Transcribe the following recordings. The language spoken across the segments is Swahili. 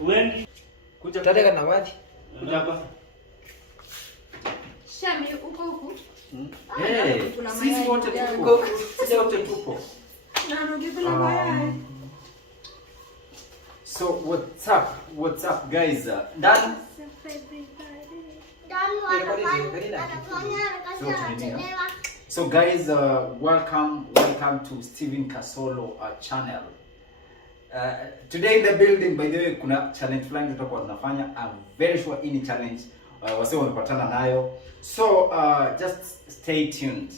Wendi. Kuja tataka na wapi? Kuja hapa. Shami uko huko. Sisi wote tupo. Sisi wote tupo. Na ndio bila mayai. So what's up guys? Dan. So guys, welcome to Steven Kasolo channel. Today in the building, by the way, kuna challenge fulani tutakuwa tunafanya. I'm very sure any challenge wase wamepatana nayo. So just stay tuned.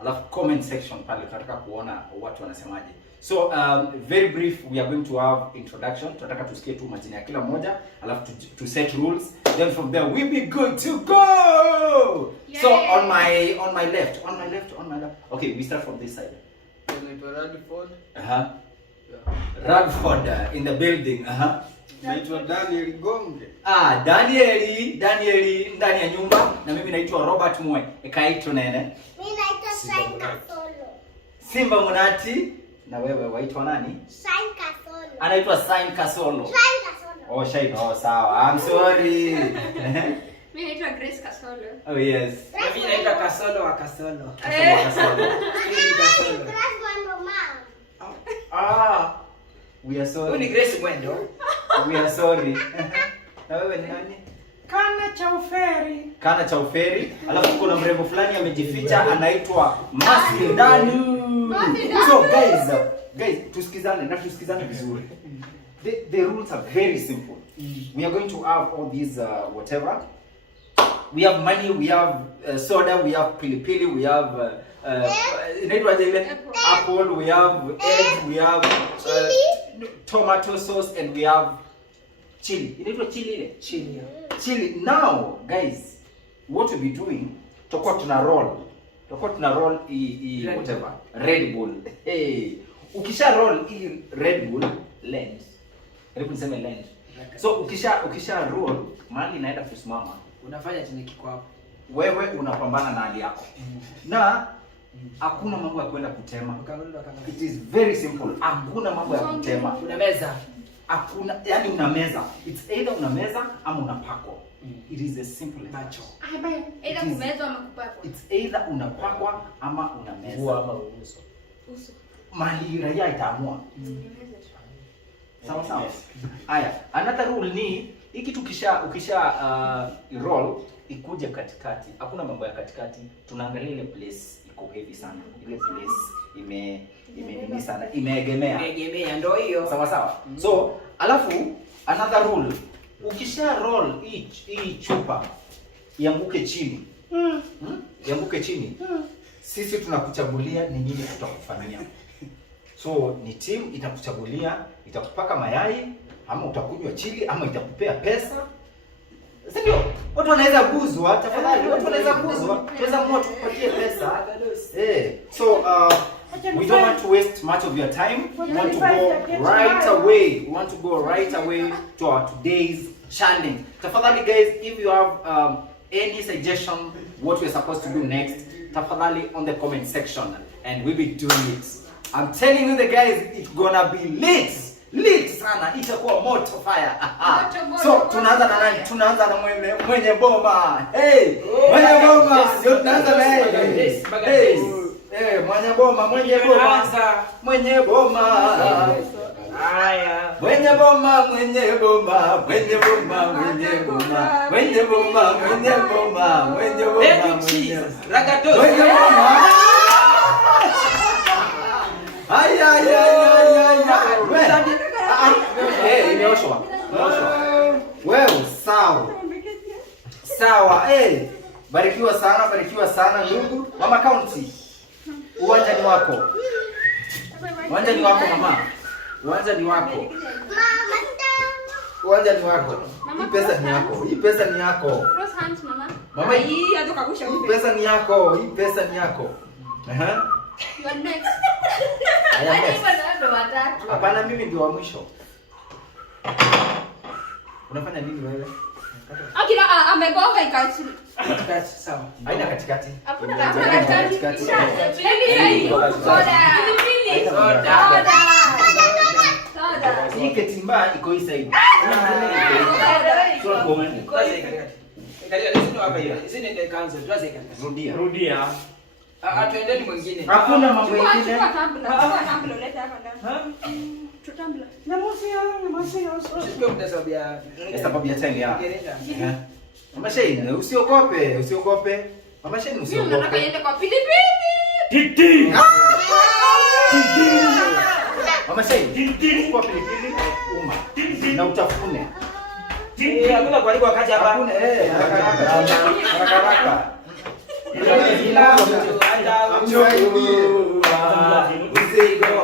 Alafu comment section pale tunataka kuona watu wanasemaje. So very brief, we are going to have introduction. Tunataka tusikie tu majina ya kila mmoja, alafu to set rules. Then from there we be good to go. Yay. So on my left. Okay, we start from this side. Radford. Radford in the building. Naitwa Daniel Gonge. Danieli ndani ya nyumba, na mimi naitwa Robert Mwe. Ekai Tuneene. Mimi naitwa Shine Kasolo. Simba Munati. Na wewe waitwa nani? Shine Kasolo. Anaitwa Shine Kasolo. Shine Kasolo. Shine. sawa. I'm sorry. Mimi naitwa Grace Kasolo. Oh yes. Mimi naitwa Kasolo wa Kasolo. Kasolo. Grace Mwendo mom. We are sorry. Uni Grace Mwendo. We are sorry. Na wewe ni nani? Kana cha uferi. Alafu kuna mrembo fulani amejificha anaitwa Masindanu. So guys, tusikizane vizuri. The rules are very simple. We are going to have all these whatever. We have money, we have soda, we have pilipili, we have apple, we have egg, we have tomato sauce, and we have chili. Inaitwa chili ile? Chili. Now, guys, what we'll be doing, tutakuwa tuna roll whatever, Red Bull. Hey, ukisha roll hii Red Bull lens. Hebu niseme lens. So ukisha roll, mali inaenda kusimama. Unafanya chenye kiko hapo. Wewe unapambana na hali yako. Na hakuna mambo ya kwenda kutema. It is very simple. Hakuna mambo ya kutema. Unameza. Hakuna, yani unameza. It's either unameza ama unapakwa. It is a simple macho. Either kumeza ama kupakwa. It's either unapakwa ama unameza. Uwa ama uso. Mali raia itaamua. Sawa. Haya, another rule ni hiki ukisha roll ikuje katikati. Hakuna mambo ya katikati. Tunaangalia ile place iko heavy sana. Ile place nini sana, imeegemea ndio hiyo. Sawa. So alafu another rule, ukisha roll hii chupa ianguke chini. Ianguke chini. Sisi tunakuchagulia ni nini tutakufanyia. So ni team itakuchagulia, itakupaka mayai ama utakunywa chili ama itakupea pesa. Sio? Watu wanaweza guzwa, tafadhali. Watu wanaweza guzwa. Tuweza mwa tukupatie pesa. So we don't want to waste much of your time. We want to go right away to our today's challenge. Tafadhali guys, if you have any suggestion what we're supposed to do next, tafadhali on the comment section and we'll be doing it. I'm telling you the guys, it's gonna be lit sana, itakuwa moto fire. So tunaanza na nani? Tunaanza na mwenye boma. Hey, mwenye boma. Ndio tunaanza na yeye. Mwenye boma. Haya. Mwenye boma. Ragados. Imeoshwa. Wewe sawa. Barikiwa sana ndugu. Mama County. Uwanja ni wako mama. Uwanja ni wako. Hii pesa ni yako. Cross hands mama. Mama hii atokagusha hii pesa ni yako. You are next. Hapana, mimi ndio wa mwisho. Unafanya nini wewe? Akira amegonga ikachi. Katikati sawa. Haina katikati. Hakuna katikati. Soda. Hii ketimba iko hii side. Sio comment. Tuanze katikati. Katika lesson hapa hiyo. Hizi ndio cancel. Tuanze katikati. Rudia. Tuendeni mwingine. Hakuna mambo mengine. Tutambla leta hapa ndani. Tutambla. Na mosi ya. Sio kwa Sababu ya time ya. Mama Shane, usiogope. Mama Shane usiogope. Nataka iende kwa pilipili. Titi. Mama Shane, titi kwa pilipili uma. Na utafune. Hakuna kualiko wakati hapa. Hakuna haraka. Mzigo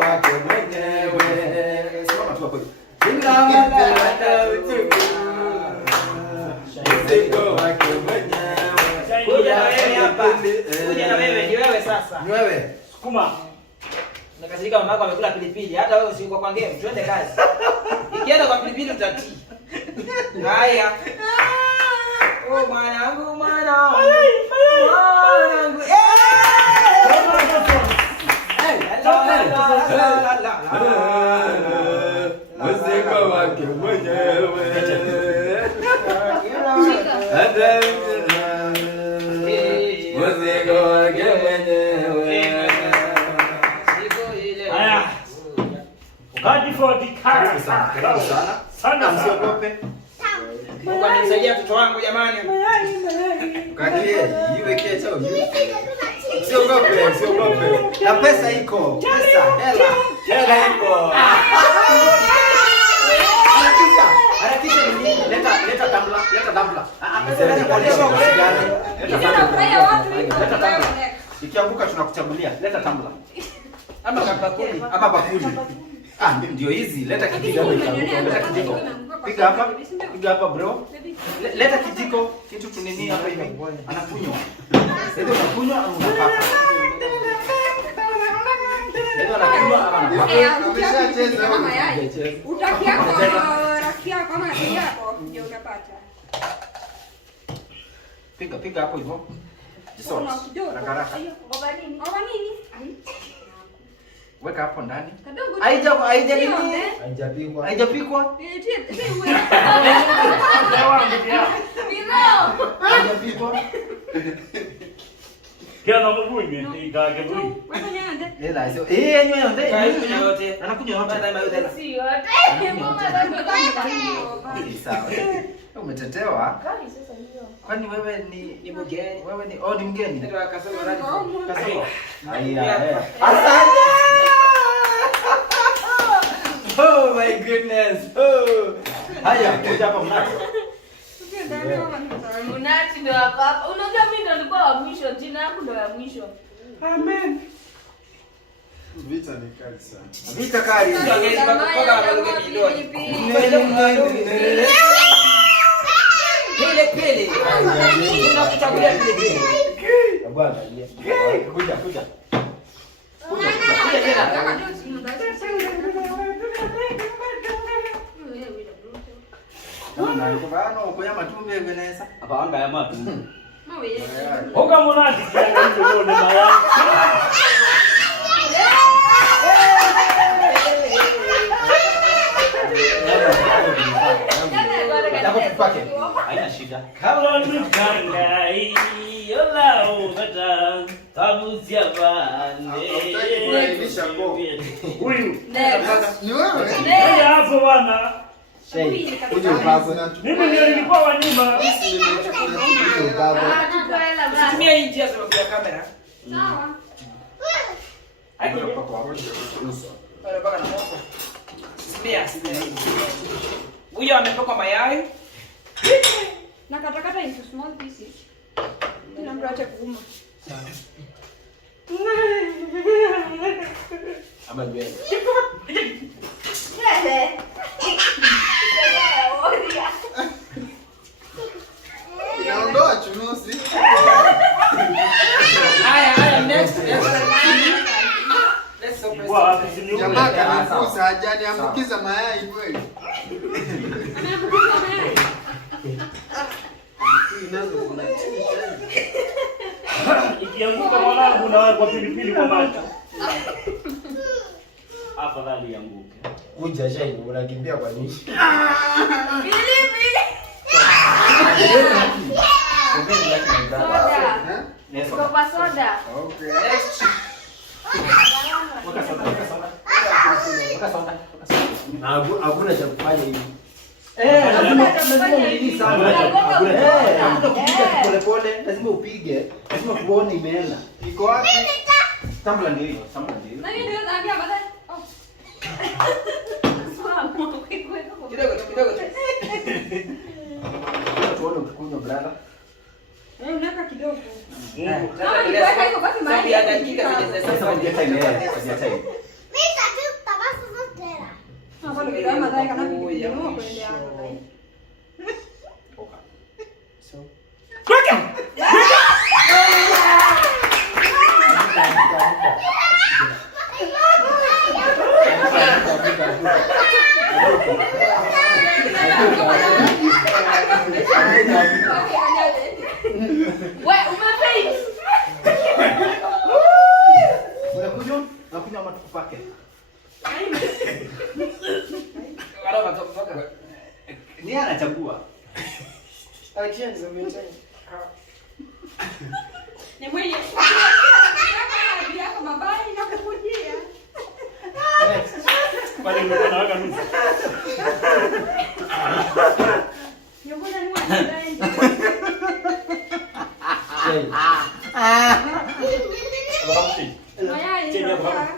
wake mwenyewe. Simama tu hapo. Mzigo wake mwenyewe. Kuja na wewe hapa. Kuja na wewe, ni wewe sasa. Ni wewe. Sukuma. Nakasirika mama yako amekula pilipili. Hata wewe usiuko kwa ngeme, twende kazi. Ikienda kwa pilipili utatii. Haya. Oh mwanangu mwanangu. Mzigo wake mwenyewe. Mzigo wake mwenyewe. Haya. Kadi for the car. Sana Usiogope. Mungu anisaidia watoto wangu jamani. Kakie, iweke chao. Usiogope. Na pesa iko. Hela iko. Harakisha nini? Leta tambla. Leta tambla. Ikianguka tunakuchagulia. Leta tambla. Ama bakuli. Ama bakuli. Ndio hizi. Leta kijiko. Piga hapa bro. Leta kijiko, kitu tunini hapa hivi. Anakunywa. Ndio unakunywa au unapaka? Ndio anakunywa ama anapaka? Umeshacheza kama yai. Utakia kwa rafiki yako kama rafiki yako ndio unapata. Piga hapo hivyo. Jisort. Haraka. Ngoba nini? Weka hapo ndani. Kadogo. Haijapikwa. Haijapikwa. Kila mbunge ikage bunge. Nenda sio. Nywe yote. Anakunywa yote. Si yote. Sawa. Umetetewa? Kwani wewe ni mgeni? Wewe ni ni mgeni. Ndio akasema radi. Kasema. Haya. Asante. Oh my goodness. Haya, kuja hapa mnati. Mnati ndio hapa. Unajua mimi ndio nilikuwa wa mwisho, jina yangu ndio ya mwisho. Amen. Vita ni kali sana. Vita kali. Pele. Tunakuchagulia pele. Bwana. Kuja. Kuya matumbe venesa. Apa anga ya matu. Oga monati kianga hizo ndio maya. Haina shida. Kabla nikangai yola ogata tabusia bande. Huyu. Ni wewe? Ndio hapo bwana. Kuja ukavu. Mimi ndio nilikuwa wa nyuma. Tumia hii njia za kamera. Sawa. Baka na moto. Simia. Huyo amepakwa mayai. Na katakata into small pieces. Tuna mtu acha kuuma. Ama jwe. Inaondoa chunusi. Haya, next. Jamaa kanifusa hajaniambukiza mayai kweli. Ameambukiza mayai. Ikianguka mwanangu na kwa pilipili kwa macho. afadhali yanguke. Kuja shai unakimbia kwa nini? Pilipili. Soda. Yes. Kopa soda. Okay. Next. Hakuna cha kufanya hivi. Lazima upige sana. Hakuna kupiga pole pole, lazima upige. Lazima tuone imeenda. Iko wapi? Tambla ndio hiyo, tambla ndio hiyo. Na hiyo ndio naambia baadaye. Kidogo tu, kidogo tu. Tuone ukikunywa brother. Unaweka kidogo. Sasa niweka hivyo basi maji ya dakika Sasa ndio time ndio time. Mimi tatu tabasu zote. Hapo ndio kama dai kana kuingia kuendea hapo. Oka. So. Wewe umefail. Unakunywa matupu pake. Alama toka. Ni anachagua. Action zometani. Ni mwenye. Yako mabaya na kukujia. Bali nimeweka nusu. Yongona ni mwanadamu.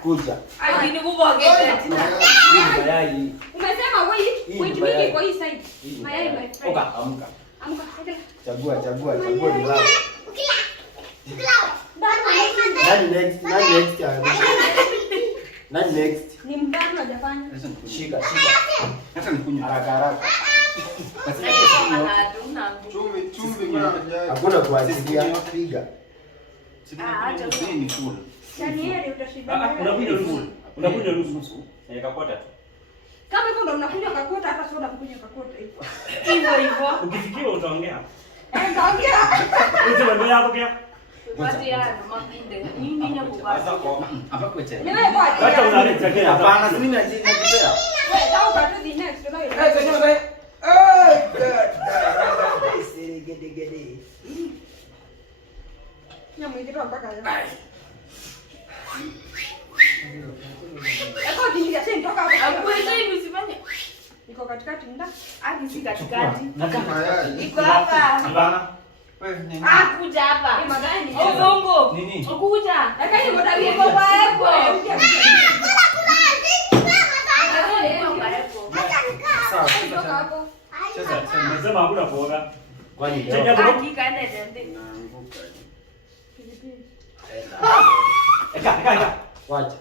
Kuja. Ai kubogeza tena. Mayai. Umesema wait mingi kwa hii side. Mayai my friend. Oka, amka. Amka. Chagua ni lao. Nani next? Nani next? Ni mbano hajafanya. Shika. Hata nikunywa Haraka. Chumvi bwana. Hakuna kuachilia, piga. Ni full. Danieli utashinda. Unakunywa nusu. Kakota tu. Kama hivyo ndo unakunywa kakota hata soda kunywa kakota hivyo. Hivyo. Ukifikiwa utaongea. Ndaongea. Hizo ndio yako pia. Sasa kwa hapa kwa chai. Niwe kwa. Hata unaleta kile Hapana, si mimi najipea. Wewe dau kwa tu the next ndio. Eh, sasa. Oh god. Gede. Na mwingine mpaka leo. Eko dingia sasa nitoka hapo. Akuweza hivi usifanye. Niko katikati nda. Hadi si katikati. Mayai. Iko hapa. Hapana. Wewe ni Kuja hapa. Ni madai ni. Bongo. Nini? Ukuja. Eka ni bodabi iko kwa hapo. Sawa. Nitoka hapo. Sasa Nimesema hakuna kuoga. Kwani Chenye leo hapo. Hakika nende. naanguka. eka. wacha.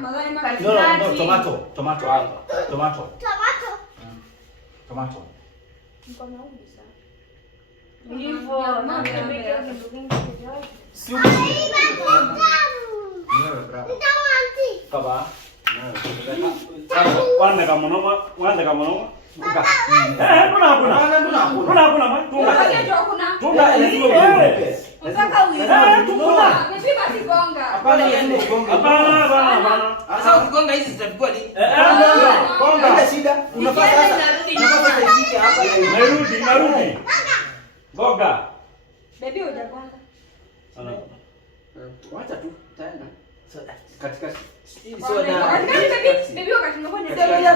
Madai maka. No, tomato hapa. Tomato. Niko na uji sana. Hivyo mama ameweka kitu kingi kidogo. Supu. Wewe bravo. Kaba. Kwanza kama noma. Uka. Kuna man. Unajua kuna. Tunga Wewe. Unataka uione. Tunga. Amefika kigonga. Hapana, yeye gonga. Hapana. Sasa ukigonga hizi zitapigwa nini? Gonga. Haina shida. Unafaa sasa. Unafaa ifike hapa. Narudi. Goga. Baby hujagonga. Wacha tu taenda. Katikati. Baby wakati umefanya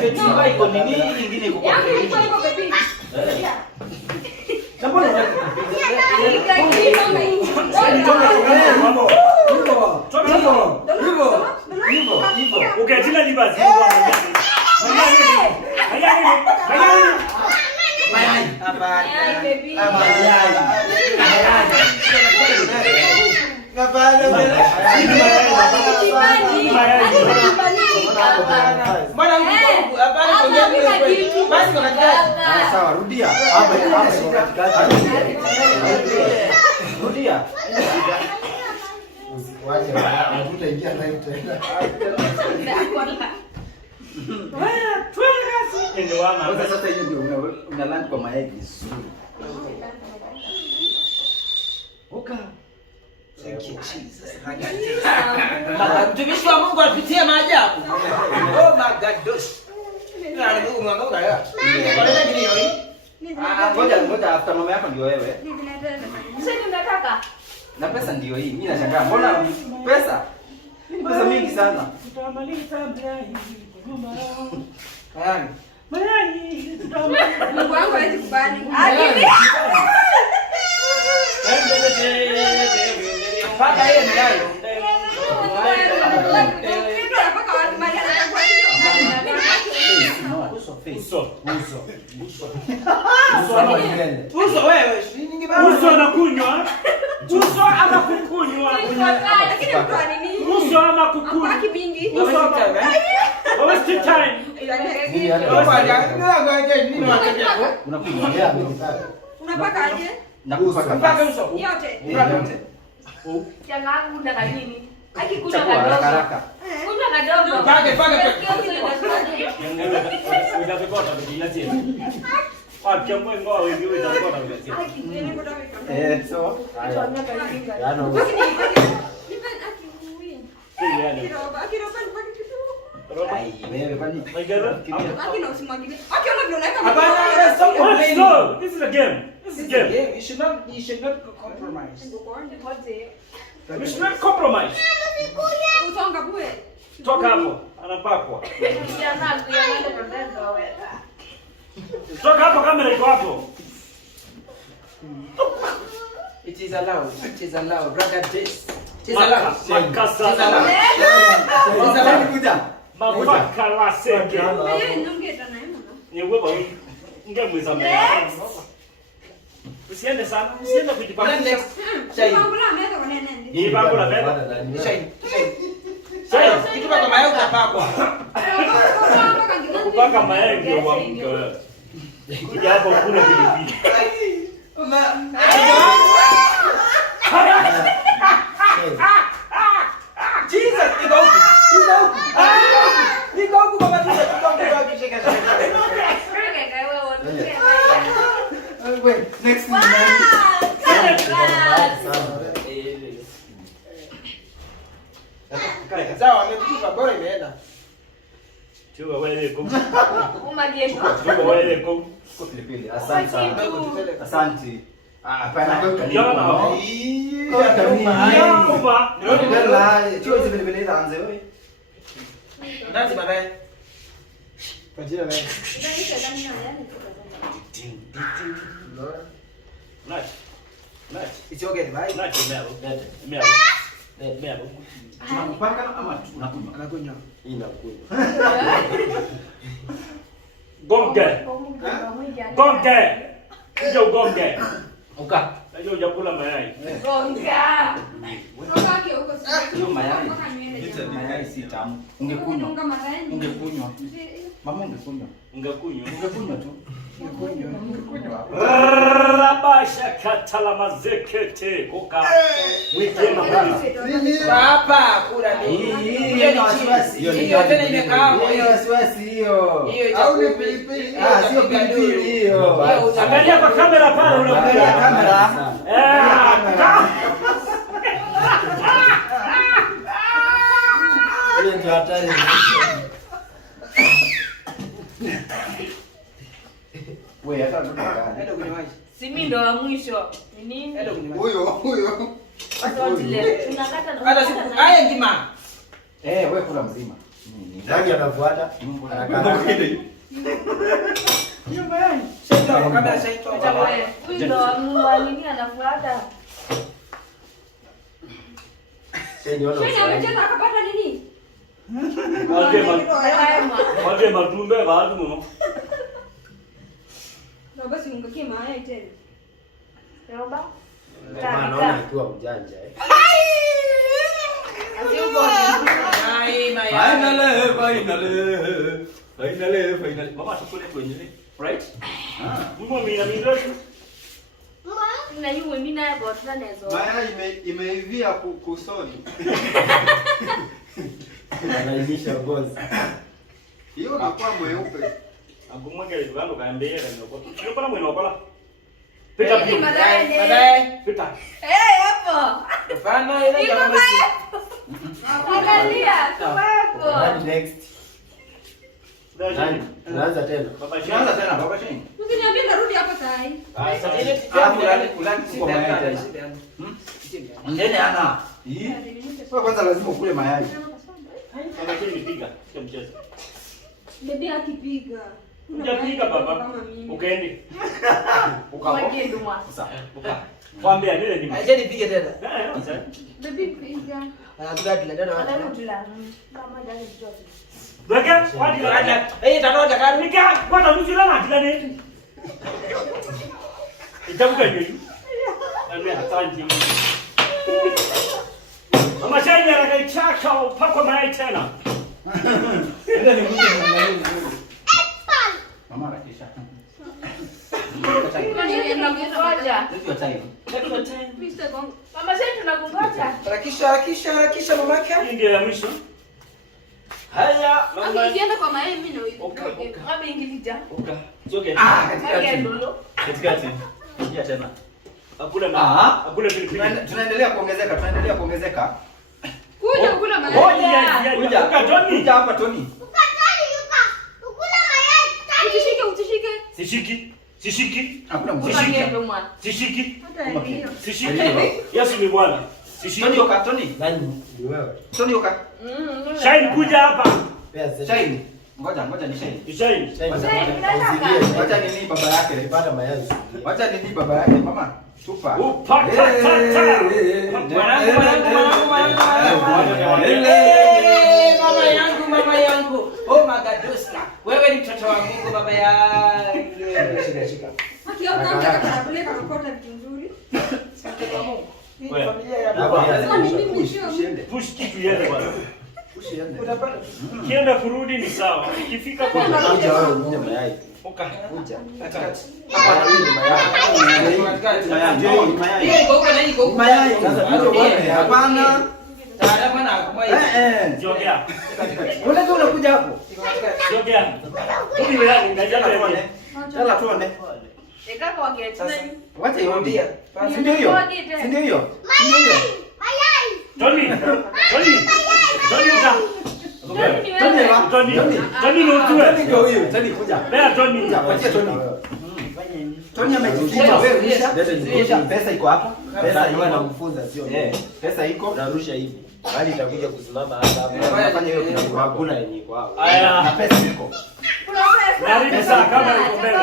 Kechupa iko nini nyingine iko kwa. yangu ilikuwa hivyo baby. Mbona hivyo. Ukiachila ni basi. Mayai. Hapana. baby. Mbona huko hapana kuongea kweli? Basi kwa katikati. Sawa, rudia. Hapa katikati. Rudia. Wacha, hatutaingia live tena. Sasa hiyo ndio una land kwa mayai vizuri. Oka. Thank you. you Jesus. Mtumishi wa Mungu apitie maajabu. Oh my God, dos. Nani Mungu mwanangu ya? Wale nini hiyo? Ngoja after mama yako ndio wewe. Sasa unataka? Na pesa ndio hii. Mimi nashangaa. Mbona pesa? Pesa mingi sana. Tutamaliza mayai. Hayani. Mayai. Mungu wangu hawezi kubali. Paka yeye mayai. Uso wewe, nyingi baba. Uso anakunywa. Uso ama kukunywa. Lakini mtu anini? Uso ama kukunywa. Hapaki mingi. Uso ama. Waste time. Unapaka aje? Unapaka uso. Yote. Changangu ndaka nini? Akikunywa Chakula kadogo. haraka. Kunywa kadogo. Pake. Utapikota bila tena. Wacha mwengo wewe utakota bila tena. So. Ai, wewe kwani? No, this is a game. This is a game. You should not compromise. We should not compromise. Toka hapo, anapakwa. Toka hapo, kamera iko hapo. It is allowed. It is allowed. Rather this. It is allowed. Makasa. It is allowed. Sasa kuja. Mapaka la seke. Ni wewe ungemweza mbele. Usiende sana, usiende kujipanga. Next. Shine. Hii bango la mbele. Shine. Kitu kama mayai utapakwa. Kupaka mayai ndio uamke wewe. Kuja hapo kule pilipili. Jesus, iko huku. Iko huku baba tu tutambe kishika. Wait, next one. Sawa, ametupa bora imeenda. Chua wewe kuku. Umalieni. Chua wewe kuku. Pilipili. Asante sana. Kitu. Asante. Hapana kwa Yana. Yamba. Chua hizi pilipili zaanze wewe. Nani baadaye? Kwa jina la Nach. It's okay, bye. Nach melo. Melo. Tunakupaka ama tunakunywa? Anakunywa. Gonge. Gonge. Ndio gonge. Uka. Ndio jakula mayai. Gonga. Hiyo mayai. Mayai si tamu. Ungekunywa. Mama ungekunywa. Ungekunywa tu. Rabasha katala mazekete koka. Witema Hapa kula nini? Hiyo ni wasiwasi. Hiyo tena imekaa. Hiyo wasiwasi hiyo. Hiyo Au ni pilipili. Sio pilipili hiyo. angalia kwa kamera pale Angalia kamera. Hiyo ndio hatari. Wewe hata tunataka. Nenda kwenye maji. Si mimi ndo wa mwisho. Ni nini? Nenda kwenye maji. Huyo. Tunakata na. Hata siku haya ngima. Wewe kula mzima. Nani anafuata? Hiyo mayai. Sasa kwa kamera sasa ito. Huyu ndo wa nini anafuata? Wage matumbe baadhi mno. Basi ungekie mayai tena. Roba. Naona akiwa mjanja Finally. Mama tukule kwenye. Right? Mungu mina mrefu. Na yule mimi naye botana nezo. Mayai imeivia kusoni. Anaimisha ngozi. Hiyo inakuwa mweupe. Agumwage lwangu kaambia ndio. Ndio kwa mwana wako. Pita pita. Baadaye. Pita. Hapo. Hapana, ile Iko kama si. Angalia, kwa Nani next? Nani? Tunaanza tena. Tunaanza tena baba Shane. Ukiniambia narudi hapo saa hii. Ulani kwa mayai tena. Ndene ana. Hii. Wewe kwanza lazima ukule mayai. Baba Shane nipiga. Sio mchezo. Bebe akipiga. Unapiga baba. Ukaende. Mwagie ndumwa. Sasa. Kwambia nile ni. Aje nipige tena. Bebe piga. Anakula dada watu. Anarudila. Kama ndani jote. Weka kwani Ana, tanoja kani. nika kwanza mzula na kila nini? Itabuka nini? Ndio hatanje. Mama Shane anakaichaka pako mayai tena. Ndio ni mtu mwenye. Mama rakisha. Ngoja. Ndio time. Mama Shane tunakungoja. Harakisha mamake. Hii ndio ya mwisho. Haya, mama. Akienda kwa mayai mimi na wewe. Okay. Kama ingilija. Zoge. Katika ndolo. Katikati. Ingia tena. Hakuna Ah. hakuna pilipili. Tunaendelea kuongezeka. Kuja ukula mayai. Kuja hapa Tony. Sishiki. Hakuna Mwagie mziki. ndumwa. Sishiki. Hata hiyo. Sishiki. Yesu ni Bwana. Sishiki. Tony. Nani? Ni wewe. Tony uka. Shine kuja hapa. Pea sasa. Shine. Ngoja ni Shine. Shine. Wacha nini baba yake? Nilipata mayai. Wacha nini baba yake mama? Tupa. Upata. Mama yangu. Oh Magaduska. Wewe ni mtoto wa Mungu baba yangu. Shika. Akiona anapeleka makota vitu nzuri. Mtoto wa Mungu. Hii Wewe. familia ya Sasa mimi nishio. Push kitu yende bwana. Usiende. utapata. Kienda kurudi ni sawa. Ikifika kwa Kuja wewe unywe mayai. Oka. Kuja. Katikati. Hapa hii ni mayai. Mayai. Mayai. Hiyo iko huko na hii iko huko. Mayai. Hapana. Taarifa na kumwai. Jogea. Unataka unakuja hapo. Iko katikati. Jogea. Mimi wewe ngajana tuone. Chala tuone. Eka kwa gate. Wacha irudi. Si ndio hiyo? Si ndio hiyo? Tony. Uta. Tony ni utue. Ndio huyu. Tani kuja. Bea Tony. Patia Tony. Tony amejificha wewe rusha. Pesa iko hapa. Pesa yeye anamfunza sio mimi. Pesa iko. Narusha hivi. Bali itakuja kusimama hapa. Unafanya hiyo kitu Hakuna yenye kwao. na Aya. pesa iko. Narudi saa kama iko mbele.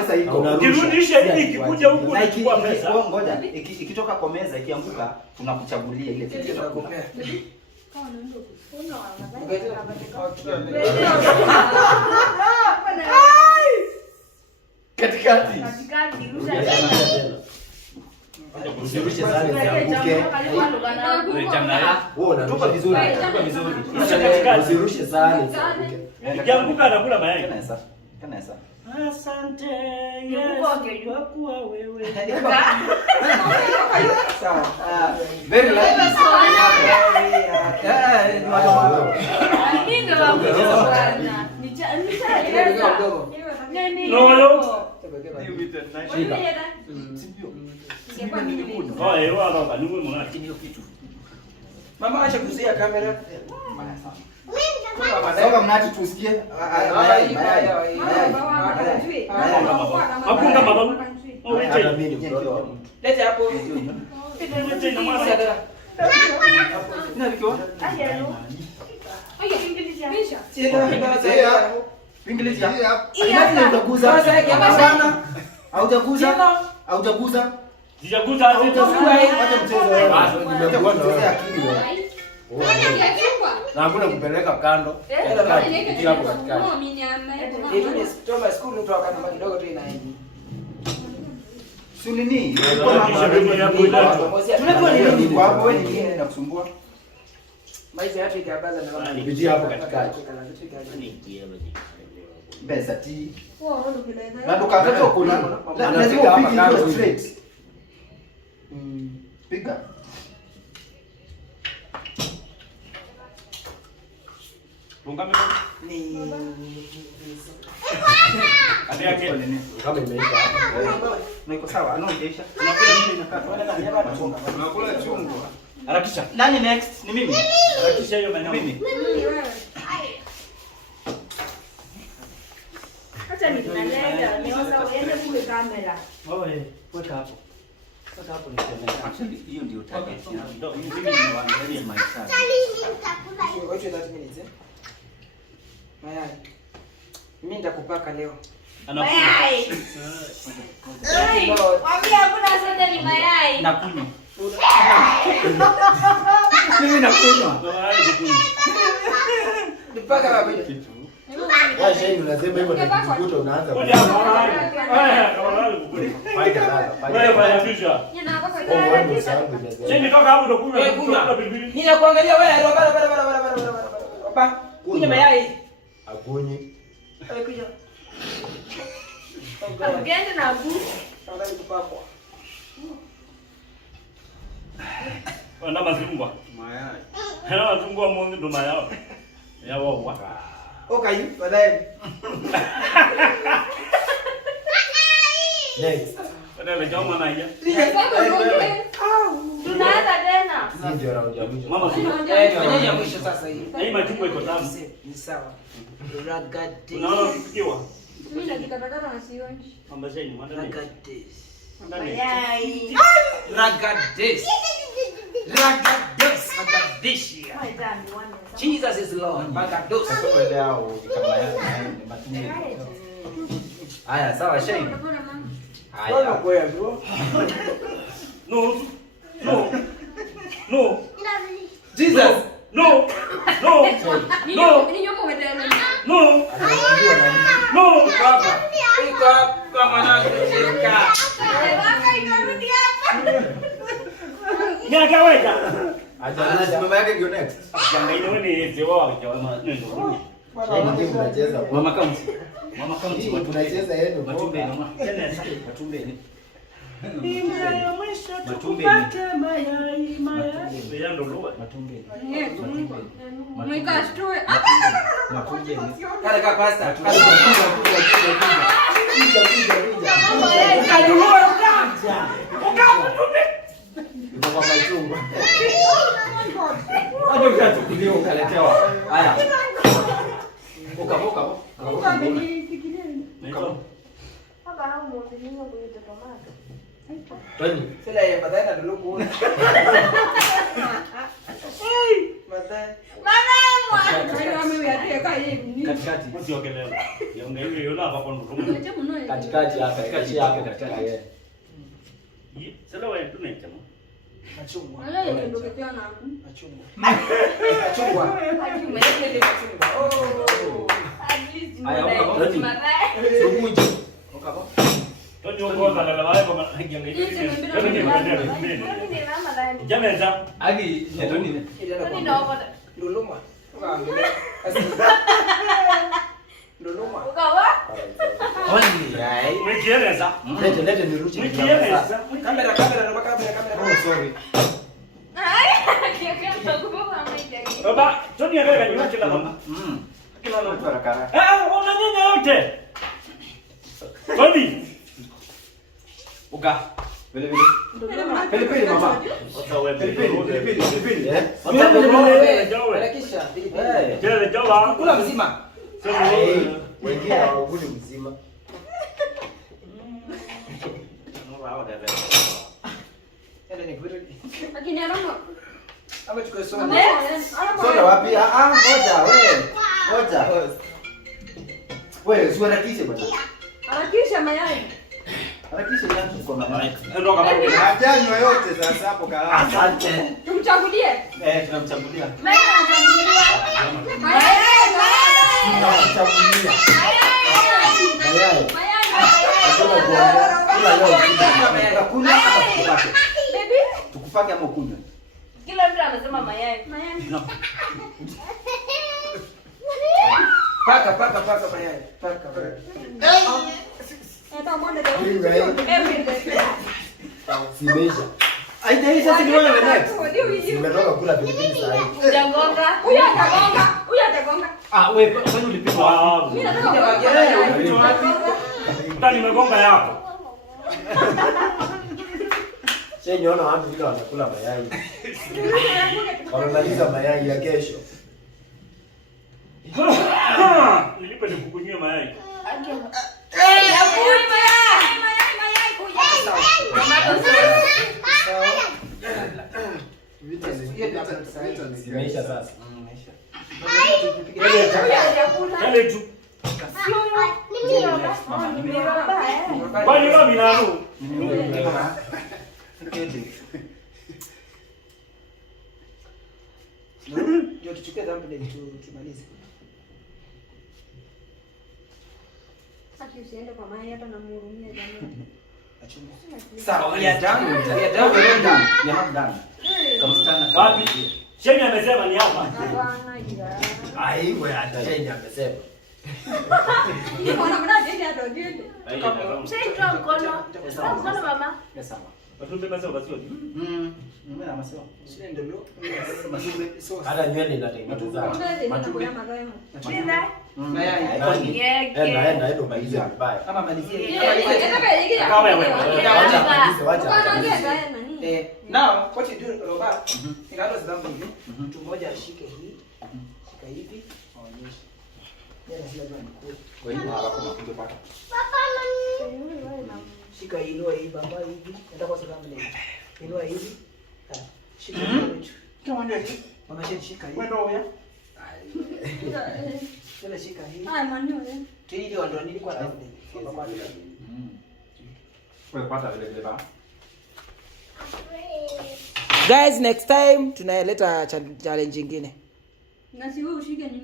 Pesa iko. Ukirudisha hivi ikikuja huku Na unachukua pesa. ngoja, ikitoka kwa meza ikianguka tunakuchagulia ile kitu tutakupea. Katikati. Usirushe sana zianguke. Wewe Tupa vizuri. Usirushe sana zianguke. Ikianguka anakula mayai. Kanesa. Asante Yesu kwa kuwa wewe. Sawa. Very light. Oh, ewa baba, ni wewe mwana. Mama acha kuzuia kamera. Sasa mnati tusikie. Mayai. Hakuna baba. Oh, Hata wewe. mimi ni mtoto wa mtu. Lete hapo. Lete na mwana. Ina vikiwa? Pingiliza. Inati utaguza. Hapana. Haujaguza. Sijaguza Acha hata. mchezo wewe. Nimekuwa na akili wewe. Na hakuna kupeleka kando. Katikati hapo katikati. Hivi ni kutoka school mtu akana kidogo tu inaenda. Si nini? Tunajua ni nini Kwa hapo wewe nini inakusumbua? maisha yake ikabaza na watu. Pitia hapo katikati. Pesa ti. Na ndo katoto kuna. Lazima upige hiyo straight. Piga. Punga mikono. Ni Ati yake Kama imeisha. Na iko sawa, anaojesha. Unakula nini inakaa? Unakula chungu. harakisha. Nani next? Ni mimi. Harakisha hiyo maneno. Mimi. Acha ninalenga, niona uende kule kamera. Wewe weka hapo. Sasa hapo ni kamera. Actually hiyo ndio target yangu. Ndio Mimi ni waangalie my son. Wait 30 minutes. Mayai. Mimi nitakupaka leo. Mayai. Mwambie hakuna soda ni mayai. Nakunywa. Mimi nakunywa. Nipaka baba. Wewe shei unasema hivyo na kijikuta unaanza. Wewe baya kisha. Chini toka hapo ndo kunywa pilipili. Ninakuangalia wewe bara. Kunywa mayai. Akunyi. Wewe kunywa. Ugende na bu. Anataka kupakwa. Wana mazungwa. Mayai. Hana mazungwa mwanzo ndo mayao. Ya wao. Okay, baadaye. Next. Baadaye kama manaija. Tunaanza tena. Ndio round ya mwisho. Mama Fanya ya mwisho sasa hii. hii machungwa iko tamu. Ni sawa. Ragate. Unaona ukipikiwa? Mimi nakikatakata na sionji. Mama sheni mwanda ni. Ragate. Mayai. Ragate. Ragados. Ragadishia. My damn one. Jesus is Lord. Ragados. Sasa kwa leo kama mayai ni matunda. Haya, sawa Shane. Bwana kwa hiyo. No. No. No. Jesus. No. No. No. Ni nyoko umeteleza. No. No. Baba. Iko hapa mwanangu cheka. Nyaka weka. Acha Mama yake ndio next. Janga ile ni zewa wa jamaa ndio. ndio mnacheza. Mama county. Mama county Hii tunacheza yenu. matumbe ni mama. Tena Matumbe ni. Ndio ndo loa. Matumbe. Mwikashtue. Matumbe ni. Kale ka pasta. Ndio kwa machungwa. Hapo kitachukuliwa ukaletewa. Haya. Ukavuka. Hapa hao mwanzo kwenye tomato. Tony. Sila ya madai na duluku. Madai. Katikati. Usiogelea. Yonga hiyo yona hapa kwa ndo. Katikati hapa, katikati hapa, katikati. Sasa wewe tunaita mo. Machungwa. Tony ongoza la wale kwa yonga hiyo. Jameza. Hadi Tony. Nduluma. Nduluma. Only right. Umekieleza. Lete nirushe. Umekieleza. Kamera. Oh sorry. Baba, Tony anaweka nyuma kila mama. Kila mtu haraka. Unanyanya yote. Tony. Uka. Vile. Pilipili mama. Sasa wewe Pilipili. Harakisha. Tele jawa. Kula mzima. Wengine hawakuli mzima. Ende ni kwetu. Lakini alama. Ama chukue soda. Soda wapi? Ngoja wewe. Ngoja. Wewe usiharakishe bwana. Harakisha mayai. Harakisha yangu kwa mama. Ndio kama Hajanywa yote sasa hapo kalala. Asante. Tumchagulie. Tunamchagulia. Mayai. Tunachagulia. Mayai. Hakuna Mayai. kuongea. Kila leo Kunywa hapa tukupake. Baby. Tukupake ama ukunywe. Kila mtu anasema mayai. Mayai. Paka mayai. Paka. Hata mwende leo. Every day. Simeisha. Haijaisha si wewe next. Nimetoka kula pilipili saa hii. Ujagonga. Huyu atagonga. Wewe kwani ulipika wapi? Mimi nataka kugonga mayai. Mtani megonga yako. Sasa niona watu vile wanakula mayai. Wanamaliza mayai ya kesho. Nilipe nikukunywe mayai. Zimeisha sasa. Yale tu. Bali mimi nalo. Ndio tuchukue thumbnail tumalize. Sasa usiende kwa mayai hata namhurumia jamani. Sawa, we are done. We are done. We are done. We are not done. Kama msichana Wapi? Sheni amesema ni hapa. Hapana ila. Aiwe hata yeye amesema. Ni mbona mnadende hata ndio. Msaidie mkono. Mkono mama. sawa. Watu basi basi. Mimi na masema. Sile ndio. Hata nywele inatengeneza. Enda enda malize vibaya. Kama malizie. Kama wewe. Wacha. Now what you do Roba? Inaanza zambo hivi. Mtu mmoja ashike hii. Shika hivi. Aonyeshe. Yeye lazima ni cool. Kwa hiyo hapo nakuja pata. Shika inua hii baba hivi. Nataka kwa sababu leo. Inua hivi. Shika hivi. Kama ndio hivi. Mama shika hivi. Wewe ndio ya. Tena shika hivi. Manyo. Tili ndio nilikuwa na baba. Wewe pata vile vile ba. Guys, next time tunaleta challenge nyingine. Na si wewe ushike nini?